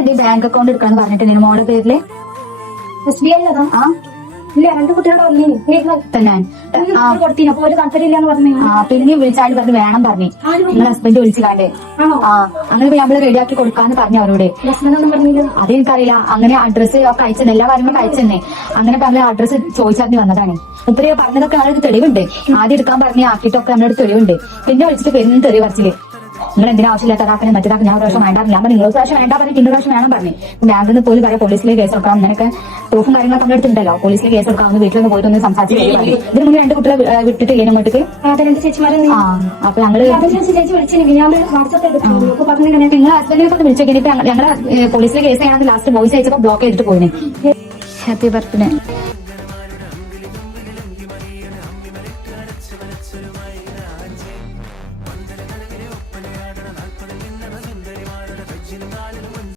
എന്റെ bank account എടുക്കാന്ന് പറഞ്ഞിട്ട് മോളുടെ പേരില് SBI യിലതാ? ആ ഇല്ല, 2 കുട്ടികളുടെ വന്നീന് തന്നെ കൊടുത്തിന്. അപ്പൊ ഒരു താല്പര്യമില്ലാന്ന് പറഞ്ഞു. പിന്നെ വിളിച്ചാണ്ട് പറഞ്ഞ് വേണം പറഞ്ഞു നിങ്ങളെ ഹസ്ബൻഡ് വിളിച്ചിക്കാണ്ട്. ആണോ? അങ്ങനെ നമ്മള് റെഡിയാക്കി കൊടുക്കാന്ന് പറഞ്ഞു അവരോട്. ഹസ്ബൻഡൊന്നും പറഞ്ഞില്ല. അതെനിക്കറിയില്ല. അങ്ങനെ അഡ്രസ്സ് ഒക്കെ അയച്ചെന്നെ, എല്ലാ കാര്യങ്ങളും അയച്ചെന്നെ. അങ്ങനെ പറഞ്ഞ അഡ്രസ്സ് ചോദിച്ചറിഞ്ഞ് വന്നതാണ്. ഇത്രയോ പറഞ്ഞതൊക്കെ ആളൊരു തെളിവുണ്ട്. ആദ്യം എടുക്കാൻ പറഞ്ഞ ആക്കിയിട്ടൊക്കെ നമ്മുടെ തെളിവുണ്ട്. പിന്നെ വിളിച്ചിട്ട് പെരും തെളിവ് പറച്ചില്. നിങ്ങൾ എന്തിനാ ആവശ്യമില്ലാത്ത അതാക്കണം മറ്റേതാക്കണം. ഞാൻ ഒരു പ്രാവശ്യം വേണ്ട, ഞാൻ പറഞ്ഞു 1 പ്രാവശ്യം വേണ്ട പറഞ്ഞു, പിന്നെ പ്രാവശ്യം വേണം പറഞ്ഞു. ബാങ്കിൽ നിന്ന് പോയി പറയാം പോലീസിലേക്ക് കേസ് കൊടുക്കാം. അങ്ങനെയൊക്കെ പ്രൂഫും കാര്യങ്ങളൊക്കെ നമ്മുടെ അടുത്തുണ്ടല്ലോ. പോലീസിലേക്ക് കേസ് കൊടുക്കാം, വീട്ടിലൊന്ന് പോയിട്ട് ഒന്ന് സംസാരിച്ച് ഇതിന് മുന്നേ 2 കുട്ടികളെ വിട്ടിട്ട് ഇങ്ങോട്ടേക്ക്. 2 ചേച്ചിമാരെ അപ്പൊ ഞങ്ങള് ചേച്ചി വിളിച്ചിരുന്നു. ഞാൻ വാട്സപ്പ് ചെയ്തിട്ടുണ്ട്. അപ്പൊ പറഞ്ഞു ഇങ്ങനെ നിങ്ങളെ ഹസ്ബൻഡിനൊക്കെ വിളിച്ചോക്കി. ഞങ്ങളെ പോലീസിലെ കേസ് ചെയ്യാൻ ലാസ്റ്റ് വോയിസ് അയച്ചപ്പോ ബ്ലോക്ക് ചെയ്തിട്ട് പോയിന്. Happy birthday.